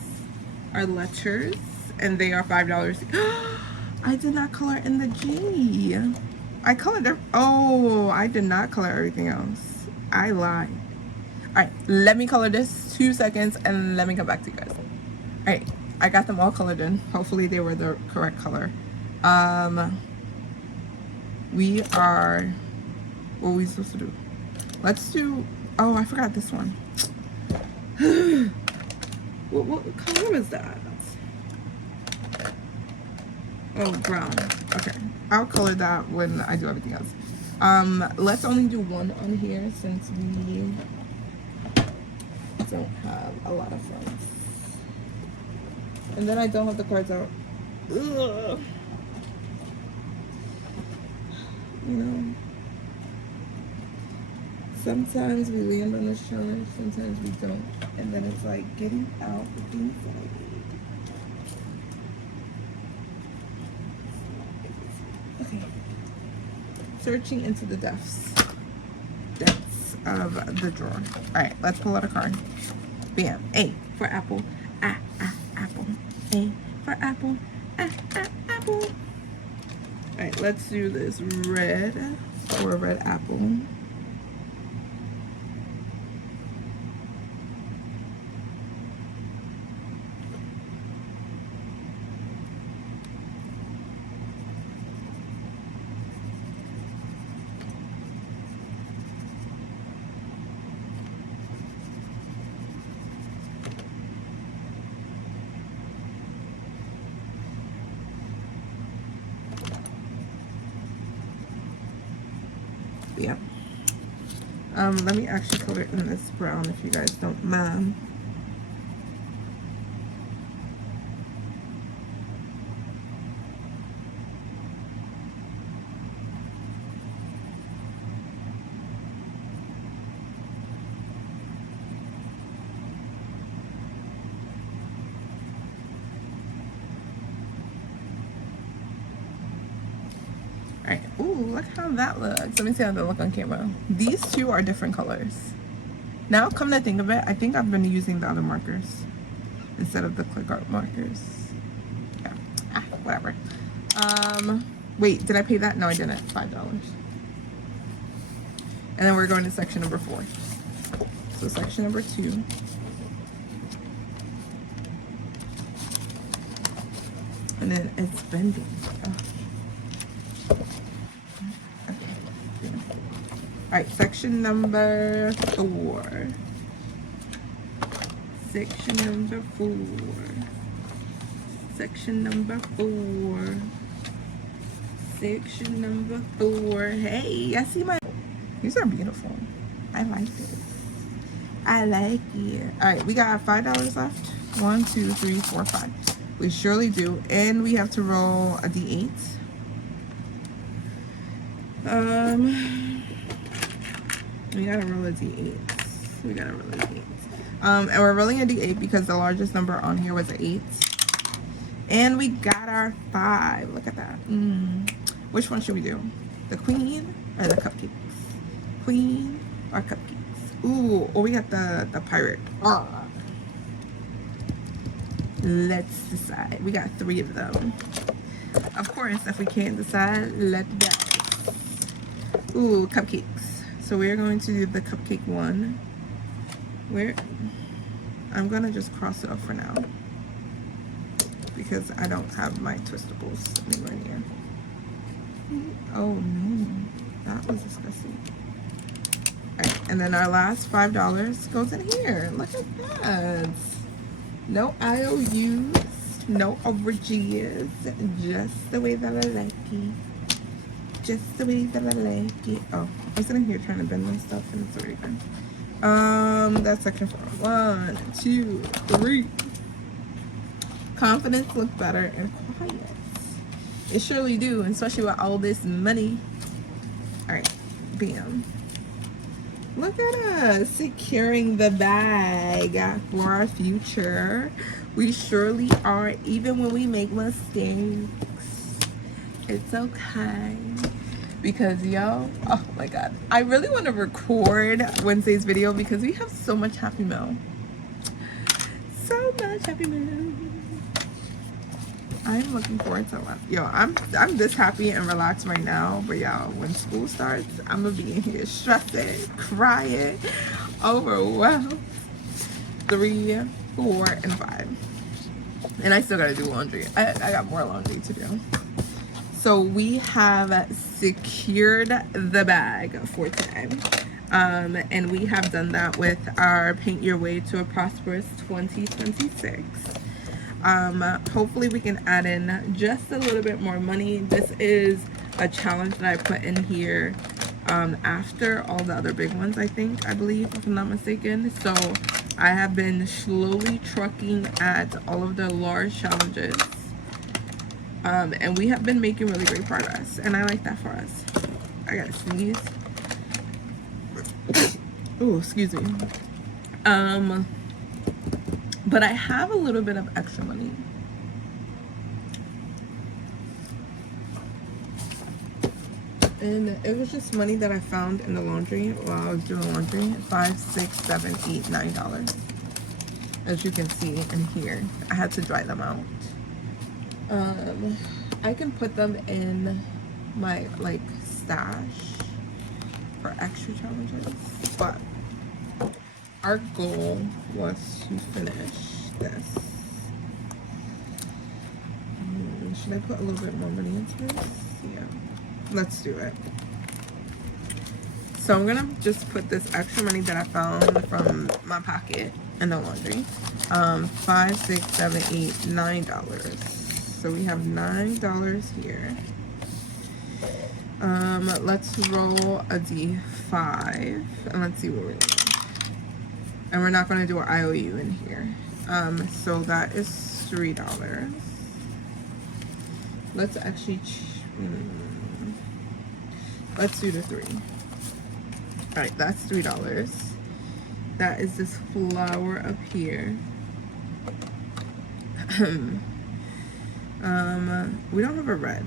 our letters, and they are $5. I did not color in the G. I colored oh, I did not color everything else. I lied. Alright, let me color this 2 seconds and let me come back to you guys. Alright, I got them all colored in. Hopefully they were the correct color. We are, what are we supposed to do? Let's do, oh, I forgot this one. what color is that? Oh, brown. Okay, I'll color that when I do everything else. Let's only do one on here since we don't have a lot of fronts. And then I don't have the cards out. Ugh. You know, sometimes we land on the challenge, sometimes we don't. And then it's like getting out the things that I need. Okay. Searching into the depths of the drawer. Alright, let's pull out a card. Bam. A for apple. Apple. A for apple. Apple. Alright, let's do this red for a red apple. Yeah. Let me actually color it in this brown if you guys don't mind. Alright, ooh, look how that looks. Let me see how they look on camera. These two are different colors. Now, come to think of it, I think I've been using the other markers instead of the click art markers. Yeah, whatever. Wait, did I pay that? No, I didn't. $5. And then we're going to section number 4. So section number 2. And then it's bending. Oh. Alright, section number 4. Section number 4. Section number 4. Section number 4. Hey, I see my... These are beautiful. I like this. I like it. Alright, we got $5 left. 1, 2, 3, 4, 5. We surely do. And we have to roll a D8. We gotta roll a D8. We gotta roll a D8. And we're rolling a D8 because the largest number on here was an 8. And we got our 5. Look at that. Which one should we do? The queen or the cupcakes? Queen or cupcakes? Ooh, oh, we got the pirate. Let's decide. We got 3 of them. Of course, if we can't decide, let's go. Ooh, cupcakes. So we're going to do the cupcake one. I'm gonna just cross it off for now because I don't have my twistables anywhere near. Oh no, that was disgusting. Alright, and then our last $5 goes in here. Look at that. No IOUs, no overages, just the way that I like it. Just the way that I like it. Oh, I was sitting here trying to bend my stuff and it's already done. That's section 4. 1, 2, 3. Confidence look better and quiet. It surely do, especially with all this money. Alright, bam. Look at us securing the bag for our future. We surely are, even when we make mistakes. It's okay. Because yo, oh my god, I really want to record Wednesday's video because we have so much happy mail. So much happy mail. I'm looking forward to it. Yo, I'm this happy and relaxed right now, but y'all, when school starts, I'm gonna be in here stressing, crying, overwhelmed. 3, 4, and 5. And I still gotta do laundry. I got more laundry to do. So we have secured the bag for today. And we have done that with our Paint Your Way to a Prosperous 2026. Hopefully we can add in just a little bit more money. This is a challenge that I put in here after all the other big ones, I believe, if I'm not mistaken. So I have been slowly trucking at all of the large challenges. And we have been making really great progress, and I like that for us. I gotta sneeze. Oh, excuse me. But I have a little bit of extra money. And it was just money that I found in the laundry while I was doing laundry. $5, $6, $7, $8, $9. As you can see in here, I had to dry them out. I can put them in my like stash for extra challenges, but our goal was to finish this. Should I put a little bit more money into this? Yeah, let's do it. So I'm gonna just put this extra money that I found from my pocket in the laundry. $5, $6, $7, $8, $9. So we have $9 here. Let's roll a D5 and let's see what we roll. And we're not going to do an IOU in here. So that is $3. Let's actually, let's do the 3. All right, that's $3. That is this flower up here. We don't have a red.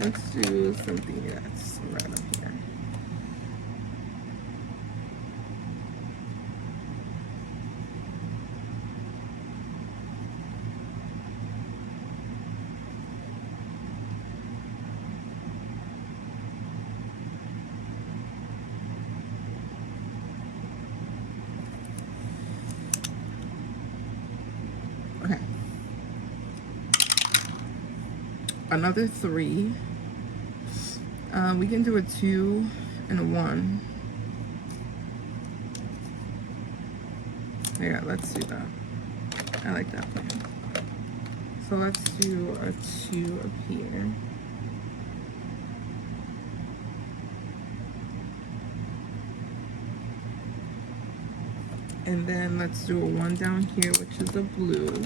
Let's do something that's red up here. Okay. Another 3. We can do a 2 and a 1. Yeah, let's do that. I like that plan. So let's do a 2 up here. And then let's do a 1 down here, which is a blue.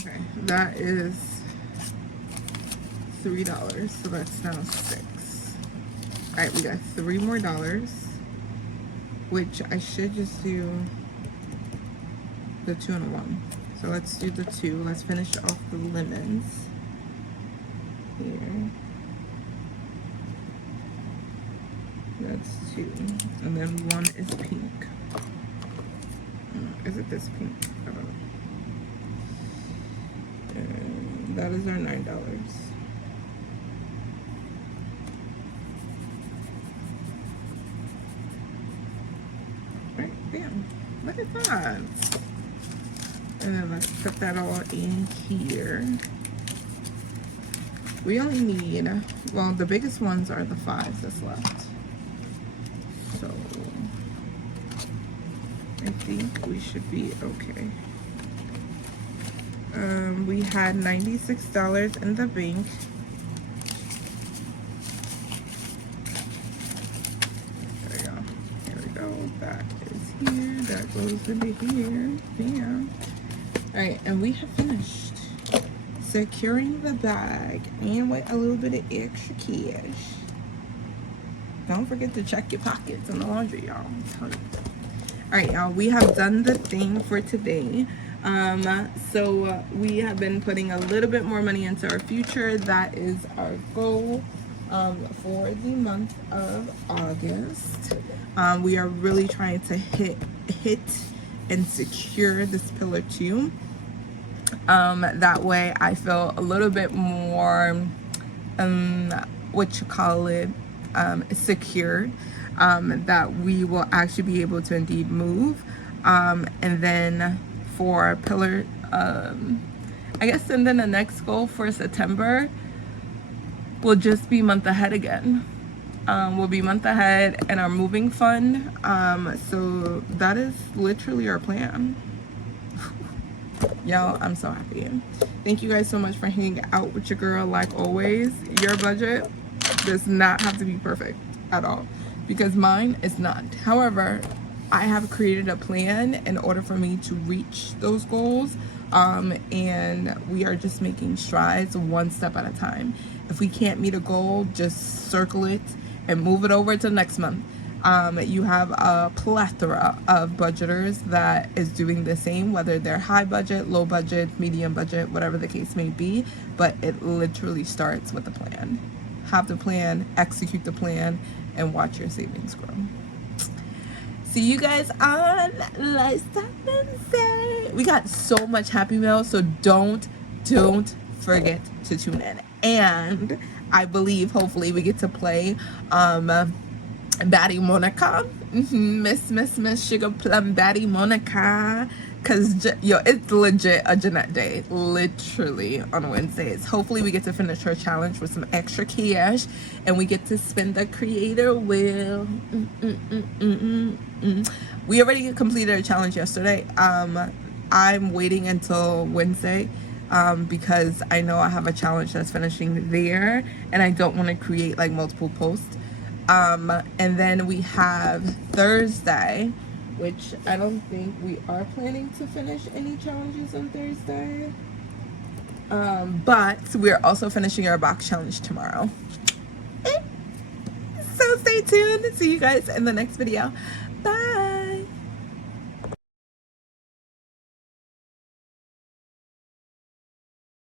Okay, that is $3, so that's now 6. All right, we got 3 more dollars, which I should just do the 2 and a 1. So let's do the 2. Let's finish off the lemons here. That's 2, and then 1 is pink. Is it this pink? I don't know. And that is our $9. Bam, look at that. And then let's put that all in here. We only need, well, the biggest ones are the 5s that's left. So I think we should be okay. We had $96 in the bank. There we go. Here we go. That is here. That goes into here. Bam. Alright, and we have finished securing the bag and with a little bit of extra cash. Don't forget to check your pockets in the laundry, y'all. Alright, y'all, we have done the thing for today. So we have been putting a little bit more money into our future. That is our goal for the month of August. We are really trying to hit and secure this pillar 2. That way I feel a little bit more secured, that we will actually be able to indeed move. And then for pillar, I guess, and then the next goal for September will just be month ahead again. We'll be month ahead in our moving fund. So that is literally our plan. Y'all, I'm so happy. Thank you guys so much for hanging out with your girl. Like always, your budget does not have to be perfect at all, because mine is not. However, I have created a plan in order for me to reach those goals, and we are just making strides one step at a time. If we can't meet a goal, just circle it and move it over to next month. You have a plethora of budgeters that is doing the same, whether they're high budget, low budget, medium budget, whatever the case may be, but it literally starts with a plan. Have the plan, execute the plan, and watch your savings grow. See you guys on Lifestyle Wednesday. We got so much Happy Mail, so don't forget to tune in. And I believe, hopefully, we get to play Baddie Monica, Miss Sugar Plum Baddie Monica, because yo, it's legit a Jeanette day, literally on Wednesdays. Hopefully we get to finish her challenge with some extra cash and we get to spend the creator wheel. We already completed a challenge yesterday. I'm waiting until Wednesday because I know I have a challenge that's finishing there and I don't want to create like multiple posts. And then we have Thursday, which I don't think we are planning to finish any challenges on Thursday. But we're also finishing our box challenge tomorrow. So stay tuned. See you guys in the next video. Bye.